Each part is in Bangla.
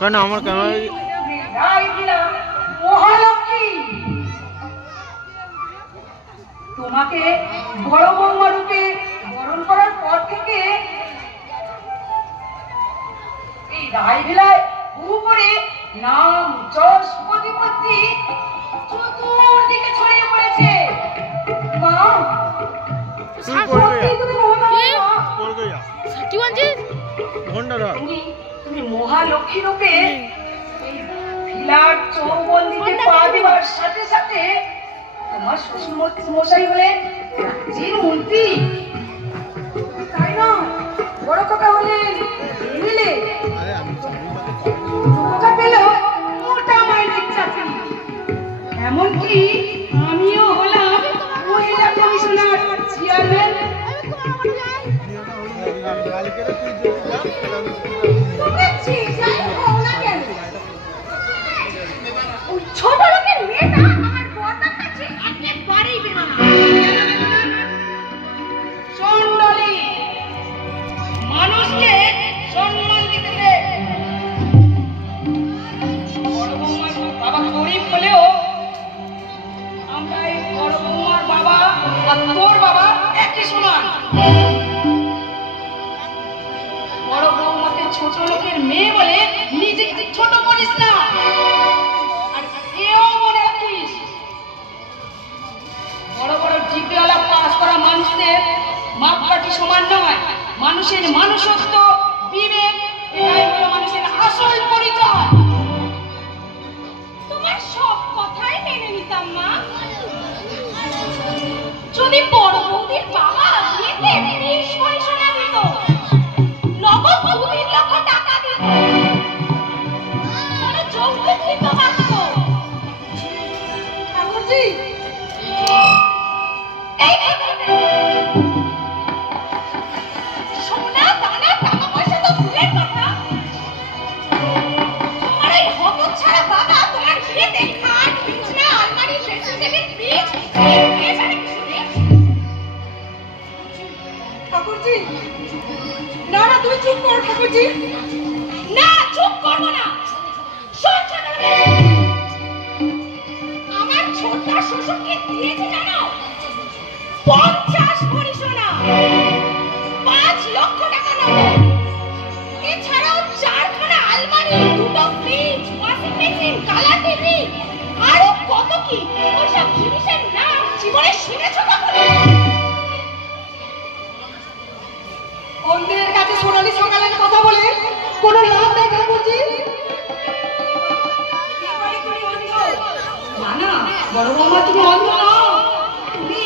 কেন আমার ক্যামেরা মহালক্ষ্মী তোমাকে বড় বৌমা রূপে বরণ করার পর থেকে এই রায়ভিলায় হু করে নাম যশ প্রতিপত্তি চতুর্দিকে ছড়িয়ে পড়েছে। মা তুমি মহালক্ষ্মী রূপে ভিলার চৌবন্দিতে পা দেওয়ার সাথে সাথে তোমার শ্বশুর মশাই হলেন রাজ্যের মন্ত্রী, তাই না? বড় কাকা হলেন এমএলএ, কাকা পেল মোটা মাইনের চাকরি, এমনকি আমিও হলাম মহিলা কমিশনার চেয়ারম্যান। ছোট লোকের মেয়েটা আমার বড়টার কাছে একেবারেই বেমানা। চন্ডালী মানুষকে সম্মান দিতে দে। বড় বৌমার বাবা গরিব হলেও আমরা এই বড় বৌমার বাবা আর তোর বাবা একই সমান। বড় বৌমাকে ছোট লোকের মেয়ে বলে নিজেকে ছোট করিস না। বড় বড় ডিগ্রিওয়ালা পাস করা মানুষদের মাপকাঠি সমান নয়। মানুষের মানুষত্ব, বিবেক, এটাই হলো মানুষের আসল পরিচয়। তোমার সব কথাই মেনে নিতাম মা, যদি বড় বৌদির বাবা বিয়েতে 20 ভরি সোনা দিত, নগদ 2-3 লক্ষ টাকা দিত, কোনো যৌতুক দিতে পারত। ঠাকুরজি সোনা দানা টাকা পয়সা তো দূরের কথা, তোমার এই হতচ্ছাড়া বাবা তোমার বিয়েতে খাট, বিছানা, আলমারি, ড্রেসিং টেবিল, ফ্রিজ ঠাকুরজি। না না তুমি চুপ করো ঠাকুরজি। না চুপ করবো না। শোন আমার ছোট শ্বশুরকে দিয়েছে জানো 50 ভরি সোনা, 5 লক্ষ টাকা নগদ, এছাড়াও 4খানা আলমারি, 2টো fridge, washing machine, colour TV, আরো কত কি। ওইসব জিনিসের নাম জীবনে শুনেছো কখনো? অন্যের কাছে সোনালি সকালের কথা বলে কোনো লাভ নেই ঠাকুরজি। না না বড় বৌমা তুমি অন্ধ নও, তুমি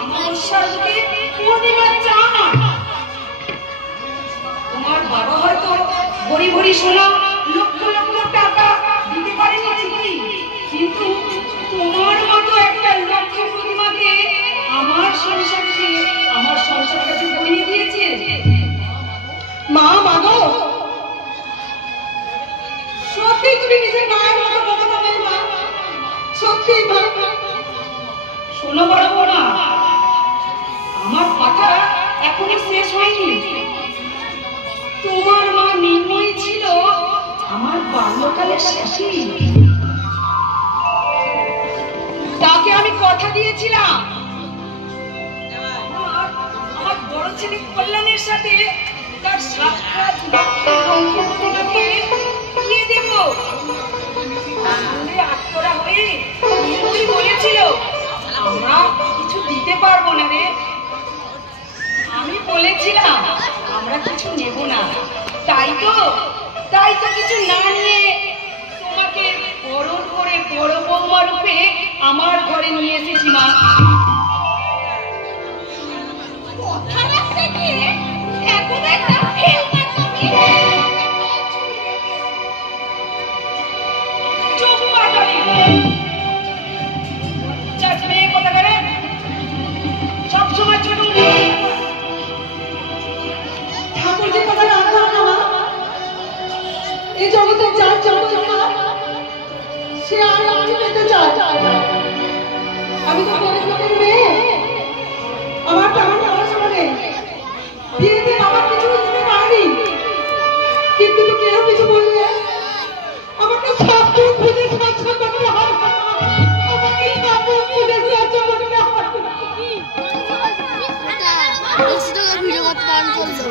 আমার ঈশ্বরকে পূর্ণিমা চাও না। তোমার বাবা হয়তো ভরি ভরি সোনা, লক্ষ লক্ষ টাকা দিতে পারেনি ঠিকই, কিন্তু তোমার মতো একটা লক্ষ্মী প্রতিমাকে আমার সংসারটাকে ভরিয়ে দিয়েছে। মা মাগো, সত্যি তুমি নিজের মায়ের মতো মমতা নেই মা, সত্যি মা। শোনো বড় বৌমা, আমার কথা এখনই শেষ হয়নি। তোমার মা নির্ময়ী ছিল আমার বাল্যকালের সাথী, তাকে আমি কথা দিয়েছিলাম আমার বড় ছেলে কল্যাণের সাথে তার সাক্ষাৎ দিয়ে দেব। আত্মরা হয়ে নির্ময়ী বলেছিল আমরা কিছু দিতে পারবো না রে। আমি বলেছিলাম আমরা কিছু নেব না, তাই তো কিছু না নিয়ে তোমাকে বরণ করে বড় বৌমা রূপে আমার ঘরে নিয়ে এসেছি মা। কথা রাখতে গিয়ে এখন একটা ফেলনা তুমি চুপ পাটালি চাচমে কথা করে সবসময় ছোট ঠাকুরজির কথা রাখো না মা। এই জগতে যার জন্য সে আর আমি পেতে চায়। আমি তো গরিব লোকের মেয়ে, আমার তেমন পড়াশোনা নেই, বিয়েতে বাবা কিছু দিতে পারেনি, কিন্তু কেউ কিছু বললে আমাকে সবকে খুঁজে সাহায্য করতে হবে, আমাকে সবকে খুঁজে সাহায্য করতে হবে। ভিডিও করতে পারেন চলছে